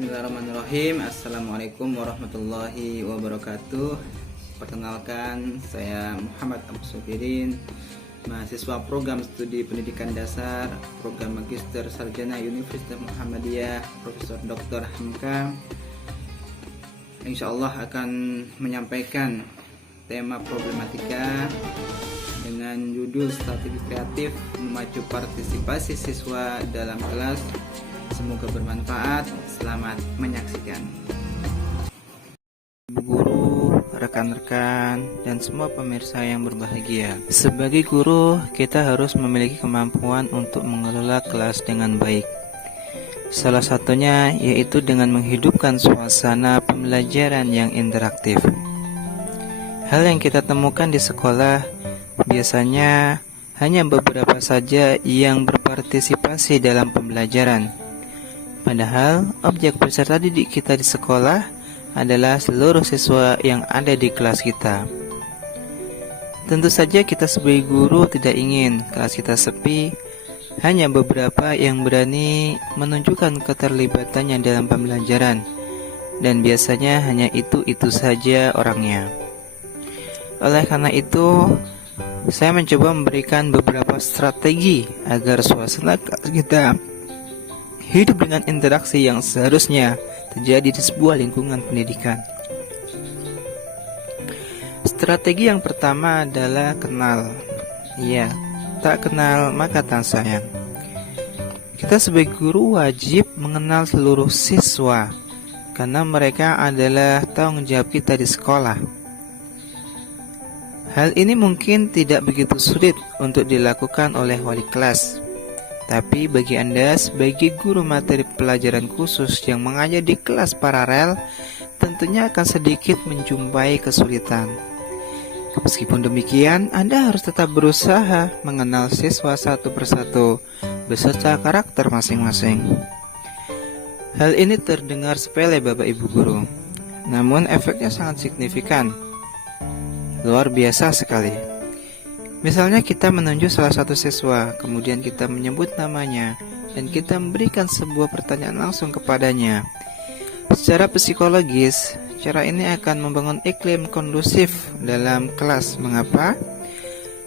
Bismillahirrahmanirrahim. Assalamualaikum warahmatullahi wabarakatuh. Perkenalkan, saya Muhammad Abu Sufirin, mahasiswa program studi pendidikan dasar, program magister sarjana Universitas Muhammadiyah, Profesor Dr. Hamka. Insya Allah akan menyampaikan tema problematika dengan judul strategi kreatif memacu partisipasi siswa dalam kelas. Semoga bermanfaat. Selamat menyaksikan. Ibu guru, rekan-rekan, dan semua pemirsa yang berbahagia. Sebagai guru, kita harus memiliki kemampuan untuk mengelola kelas dengan baik. Salah satunya yaitu dengan menghidupkan suasana pembelajaran yang interaktif. Hal yang kita temukan di sekolah biasanya hanya beberapa saja yang berpartisipasi dalam pembelajaran. Padahal objek peserta didik kita di sekolah adalah seluruh siswa yang ada di kelas kita. Tentu saja kita sebagai guru tidak ingin kelas kita sepi, hanya beberapa yang berani menunjukkan keterlibatannya dalam pembelajaran, dan biasanya hanya itu saja orangnya. Oleh karena itu, saya mencoba memberikan beberapa strategi agar suasana kelas kita hidup dengan interaksi yang seharusnya terjadi di sebuah lingkungan pendidikan. Strategi yang pertama adalah kenal. Ya, tak kenal maka tak sayang. Kita sebagai guru wajib mengenal seluruh siswa, karena mereka adalah tanggung jawab kita di sekolah. Hal ini mungkin tidak begitu sulit untuk dilakukan oleh wali kelas. Tapi bagi Anda sebagai guru materi pelajaran khusus yang mengajar di kelas paralel, tentunya akan sedikit menjumpai kesulitan. Meskipun demikian, Anda harus tetap berusaha mengenal siswa satu persatu beserta karakter masing-masing. Hal ini terdengar sepele Bapak Ibu guru, namun efeknya sangat signifikan. Luar biasa sekali. Misalnya kita menunjuk salah satu siswa, kemudian kita menyebut namanya, dan kita memberikan sebuah pertanyaan langsung kepadanya. Secara psikologis, cara ini akan membangun iklim kondusif dalam kelas. Mengapa?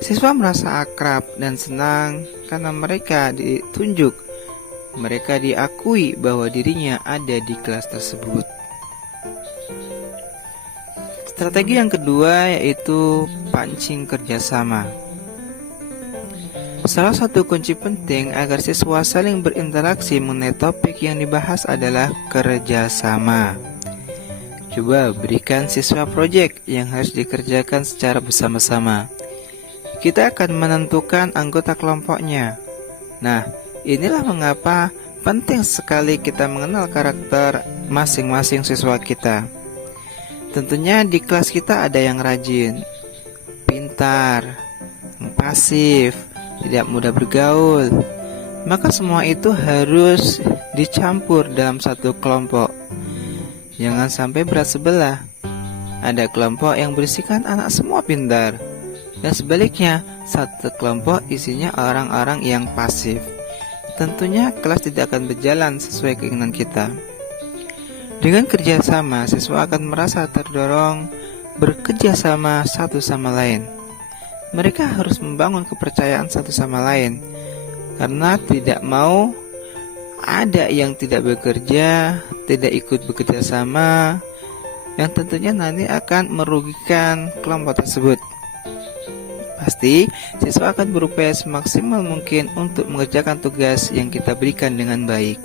Siswa merasa akrab dan senang karena mereka ditunjuk, mereka diakui bahwa dirinya ada di kelas tersebut. Strategi yang kedua yaitu pancing kerjasama. Salah satu kunci penting agar siswa saling berinteraksi mengenai topik yang dibahas adalah kerjasama. Coba berikan siswa proyek yang harus dikerjakan secara bersama-sama. Kita akan menentukan anggota kelompoknya. Nah, inilah mengapa penting sekali kita mengenal karakter masing-masing siswa kita. Tentunya di kelas kita ada yang rajin, pintar, pasif, tidak mudah bergaul. Maka semua itu harus dicampur dalam satu kelompok. Jangan sampai berat sebelah. Ada kelompok yang berisikan anak semua pintar, dan sebaliknya satu kelompok isinya orang-orang yang pasif. Tentunya kelas tidak akan berjalan sesuai keinginan kita. Dengan kerjasama, siswa akan merasa terdorong bekerjasama satu sama lain. Mereka harus membangun kepercayaan satu sama lain, karena tidak mau ada yang tidak bekerja, tidak ikut bekerja sama, yang tentunya nanti akan merugikan kelompok tersebut. Pasti siswa akan berupaya semaksimal mungkin untuk mengerjakan tugas yang kita berikan dengan baik.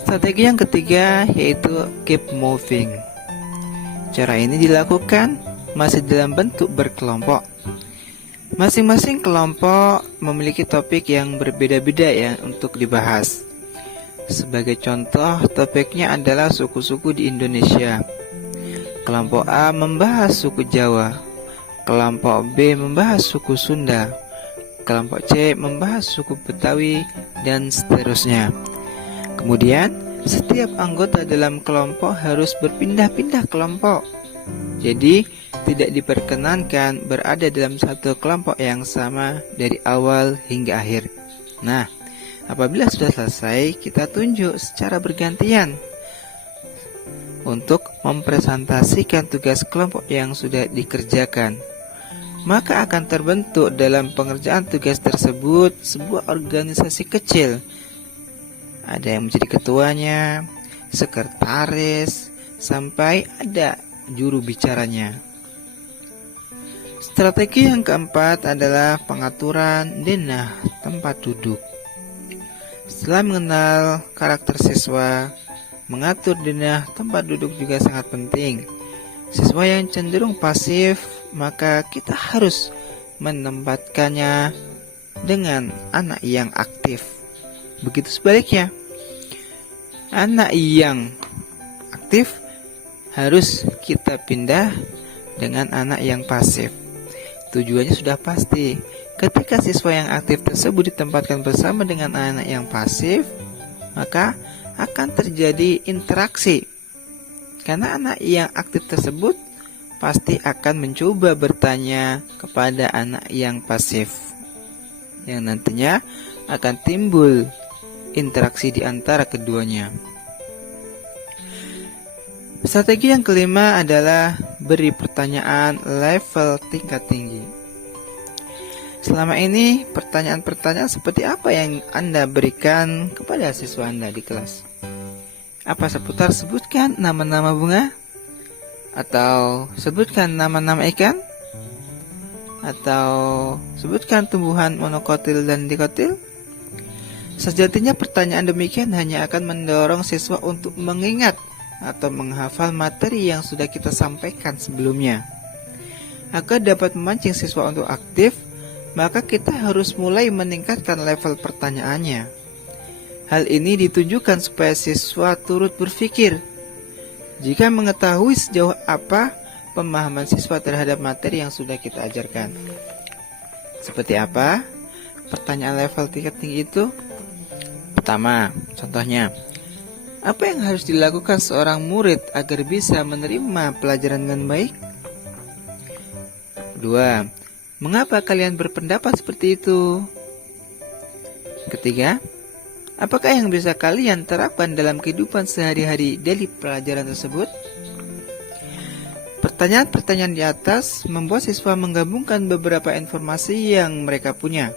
Strategi yang ketiga yaitu keep moving. Cara ini dilakukan masih dalam bentuk berkelompok. Masing-masing kelompok memiliki topik yang berbeda-beda ya untuk dibahas. Sebagai contoh, topiknya adalah suku-suku di Indonesia. Kelompok A membahas suku Jawa, kelompok B membahas suku Sunda, kelompok C membahas suku Betawi, dan seterusnya. Kemudian, setiap anggota dalam kelompok harus berpindah-pindah kelompok. Jadi, tidak diperkenankan berada dalam satu kelompok yang sama dari awal hingga akhir. Nah, Apabila sudah selesai, kita tunjuk secara bergantian untuk mempresentasikan tugas kelompok yang sudah dikerjakan. Maka akan terbentuk dalam pengerjaan tugas tersebut sebuah organisasi kecil. Ada yang menjadi ketuanya, sekretaris, sampai ada juru bicaranya. Strategi yang keempat adalah pengaturan denah tempat duduk. Setelah mengenal karakter siswa, mengatur denah tempat duduk juga sangat penting. Siswa yang cenderung pasif, maka kita harus menempatkannya dengan anak yang aktif. Begitu sebaliknya, anak yang aktif harus kita pindah dengan anak yang pasif. Tujuannya sudah pasti. Ketika siswa yang aktif tersebut ditempatkan bersama dengan anak yang pasif, maka akan terjadi interaksi. Karena anak yang aktif tersebut pasti akan mencoba bertanya kepada anak yang pasif, yang nantinya akan timbul interaksi di antara keduanya. Strategi yang kelima adalah beri pertanyaan level tingkat tinggi. Selama ini, pertanyaan-pertanyaan seperti apa yang Anda berikan kepada siswa Anda di kelas? Apa seputar sebutkan nama-nama bunga? Atau sebutkan nama-nama ikan? Atau sebutkan tumbuhan monokotil dan dikotil? Sejatinya pertanyaan demikian hanya akan mendorong siswa untuk mengingat atau menghafal materi yang sudah kita sampaikan sebelumnya. Agar dapat memancing siswa untuk aktif, maka kita harus mulai meningkatkan level pertanyaannya. Hal ini ditujukan supaya siswa turut berpikir. Jika mengetahui sejauh apa pemahaman siswa terhadap materi yang sudah kita ajarkan. Seperti apa pertanyaan level tingkat tinggi itu? Pertama, contohnya, apa yang harus dilakukan seorang murid agar bisa menerima pelajaran dengan baik? Kedua, mengapa kalian berpendapat seperti itu? Ketiga, apakah yang bisa kalian terapkan dalam kehidupan sehari-hari dari pelajaran tersebut? Pertanyaan-pertanyaan di atas membuat siswa menggabungkan beberapa informasi yang mereka punya,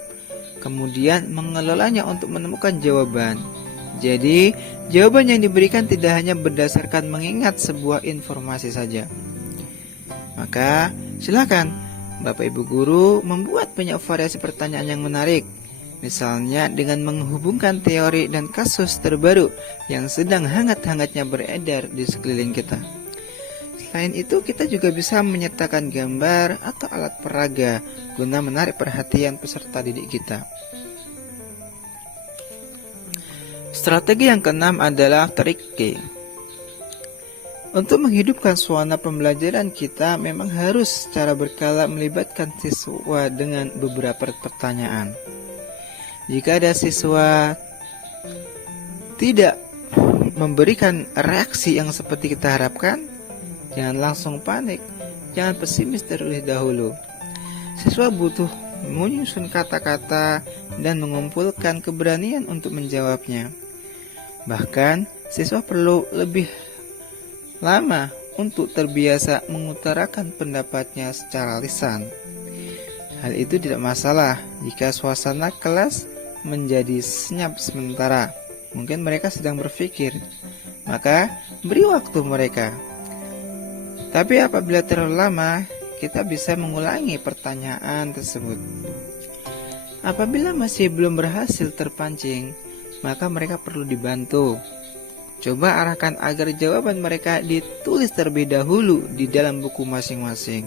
kemudian mengelolanya untuk menemukan jawaban. Jadi, jawaban yang diberikan tidak hanya berdasarkan mengingat sebuah informasi saja. Maka, silakan Bapak Ibu Guru membuat banyak variasi pertanyaan yang menarik. Misalnya dengan menghubungkan teori dan kasus terbaru yang sedang hangat-hangatnya beredar di sekeliling kita. Selain itu, kita juga bisa menyertakan gambar atau alat peraga guna menarik perhatian peserta didik kita. Strategi yang keenam adalah trike. Untuk menghidupkan suasana pembelajaran kita memang harus secara berkala melibatkan siswa dengan beberapa pertanyaan. Jika ada siswa tidak memberikan reaksi yang seperti kita harapkan, jangan langsung panik, jangan pesimis terlebih dahulu. Siswa butuh menyusun kata-kata dan mengumpulkan keberanian untuk menjawabnya. Bahkan, siswa perlu lebih lama untuk terbiasa mengutarakan pendapatnya secara lisan. Hal itu tidak masalah jika suasana kelas menjadi senyap sementara. Mungkin mereka sedang berpikir, maka beri waktu mereka. Tapi apabila terlalu lama, kita bisa mengulangi pertanyaan tersebut. Apabila masih belum berhasil terpancing, maka mereka perlu dibantu. Coba arahkan agar jawaban mereka ditulis terlebih dahulu di dalam buku masing-masing.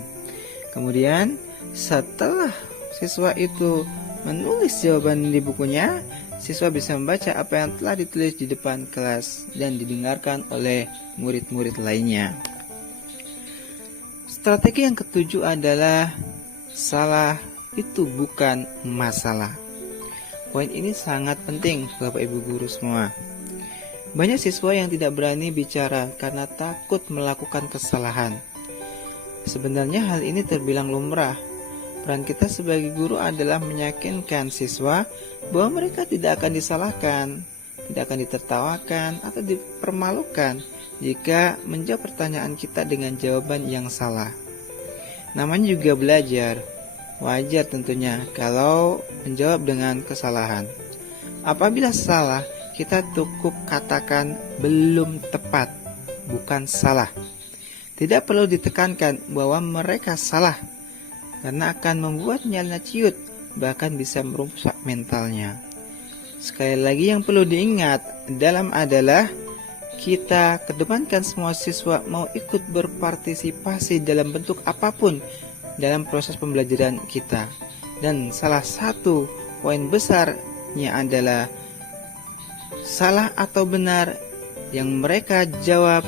Kemudian, setelah siswa itu menulis jawaban di bukunya, siswa bisa membaca apa yang telah ditulis di depan kelas dan didengarkan oleh murid-murid lainnya. Strategi yang ketujuh adalah salah itu bukan masalah. Poin ini sangat penting Bapak Ibu Guru semua. Banyak siswa yang tidak berani bicara karena takut melakukan kesalahan. Sebenarnya hal ini terbilang lumrah. Peran kita sebagai guru adalah meyakinkan siswa bahwa mereka tidak akan disalahkan, tidak akan ditertawakan atau dipermalukan jika menjawab pertanyaan kita dengan jawaban yang salah. Namanya juga belajar. Wajar tentunya kalau menjawab dengan kesalahan. Apabila salah, kita cukup katakan belum tepat, bukan salah. Tidak perlu ditekankan bahwa mereka salah, karena akan membuat nyalanya ciut, bahkan bisa merusak mentalnya. Sekali lagi yang perlu diingat dalam adalah kita kedepankan semua siswa mau ikut berpartisipasi dalam bentuk apapun dalam proses pembelajaran kita. Dan salah satu poin besarnya adalah salah atau benar yang mereka jawab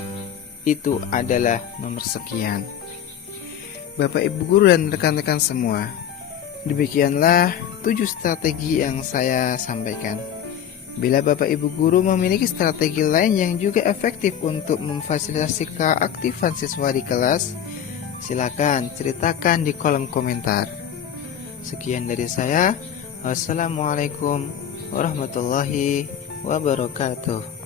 itu adalah nomor sekian. Bapak Ibu guru dan rekan-rekan semua, demikianlah 7 strategi yang saya sampaikan. Bila Bapak Ibu guru memiliki strategi lain yang juga efektif untuk memfasilitasi keaktifan siswa di kelas, silakan ceritakan di kolom komentar. Sekian dari saya. Wassalamualaikum warahmatullahi wabarakatuh.